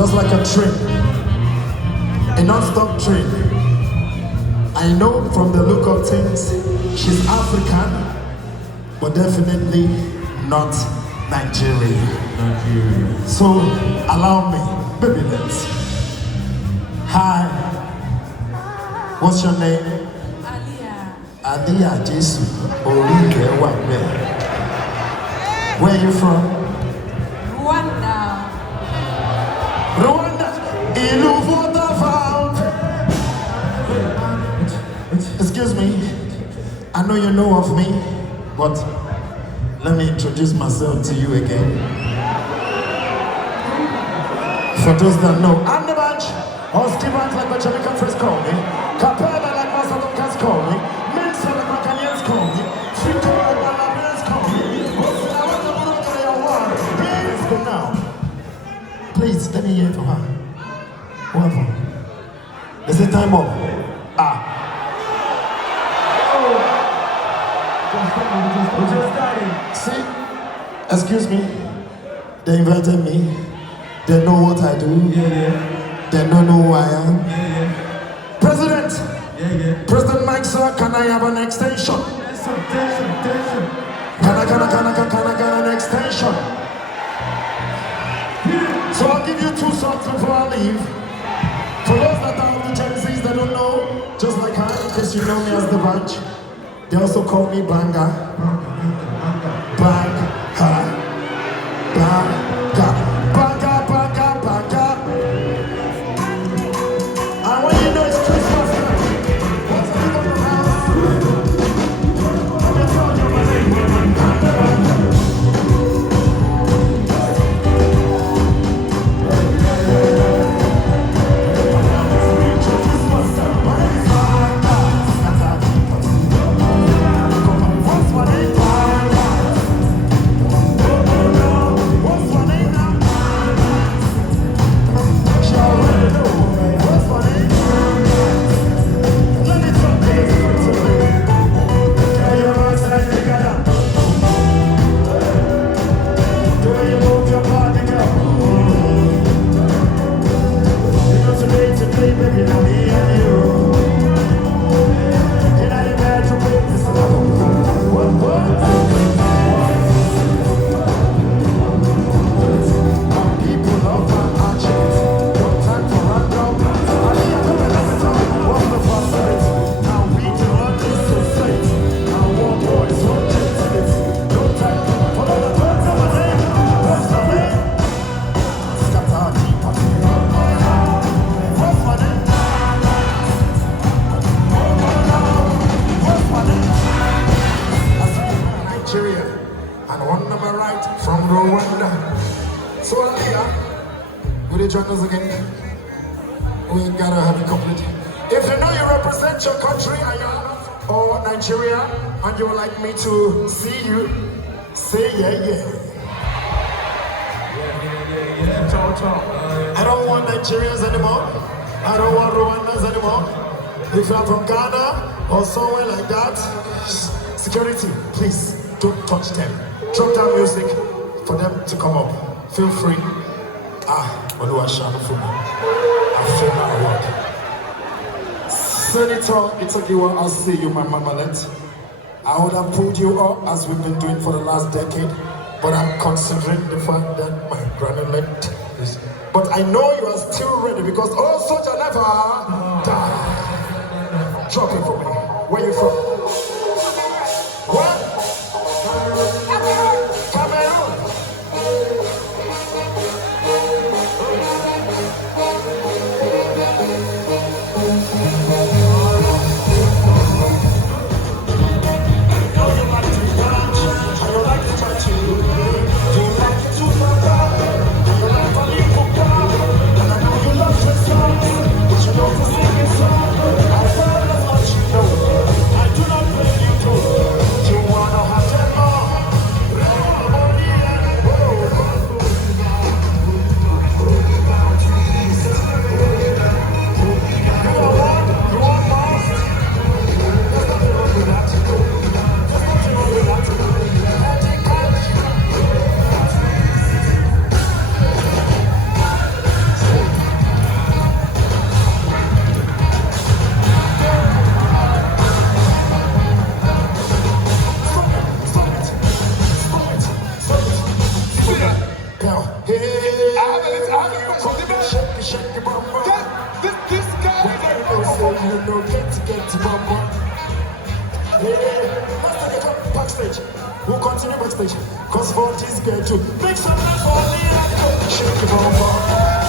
just like a train, a non-stop train. I know from the look of things, she's African, but definitely not Nigerian. So allow me, baby, let's. Hi, what's your name? Alliah Jesu. Where are you from? Rwanda. Rwanda. Excuse me. I know you know of me, but let me introduce myself to you again. For those that know, I'm the bunch. Or Stevens like my Jamaican friends call me. Capella like my Southern cats call me. Minson like my Ghanaians call me. Frico like my Liberians call me. But now, please let me hear from her. Whoever. Is it time up? We just started. See? Excuse me. They invited me. They know what I do. They don't know who I am. President! President Mike, sir, can I have an extension? Yes, sir. Tension. Can I get an extension? So I'll give you 2 songs before I leave. For those that are of the Gen Zs that don't know, just like I, because you know me as the bunch, they also call me Banga. Banga. And when you know it's Christmas time, what's the name of the house? Let me tell you my name. And one number right from Rwanda. So Alliah, will you join us again? We gotta have a complete. If you know you represent your country or Nigeria and you would like me to see you, say yeah. I don't want Nigerians anymore. I don't want Rwandans anymore. If you're from Ghana or somewhere like that, security, please don't touch them. Drop down music for them to come up. Feel free. Oluwa Shana for me. I feel my award. Senator Itagiwa, I'll see you, my mamalet. I would have pulled you up as we've been doing for the last decade, but I'm considering the fact that my grandmother is. But I know you are still ready because all soldiers never die. Drop it for me. Where you from? What? Cameroon. I do not backstage. We'll continue backstage. Cause for this girl too. Make some noise for Alliah Cool. Shake the bum bum.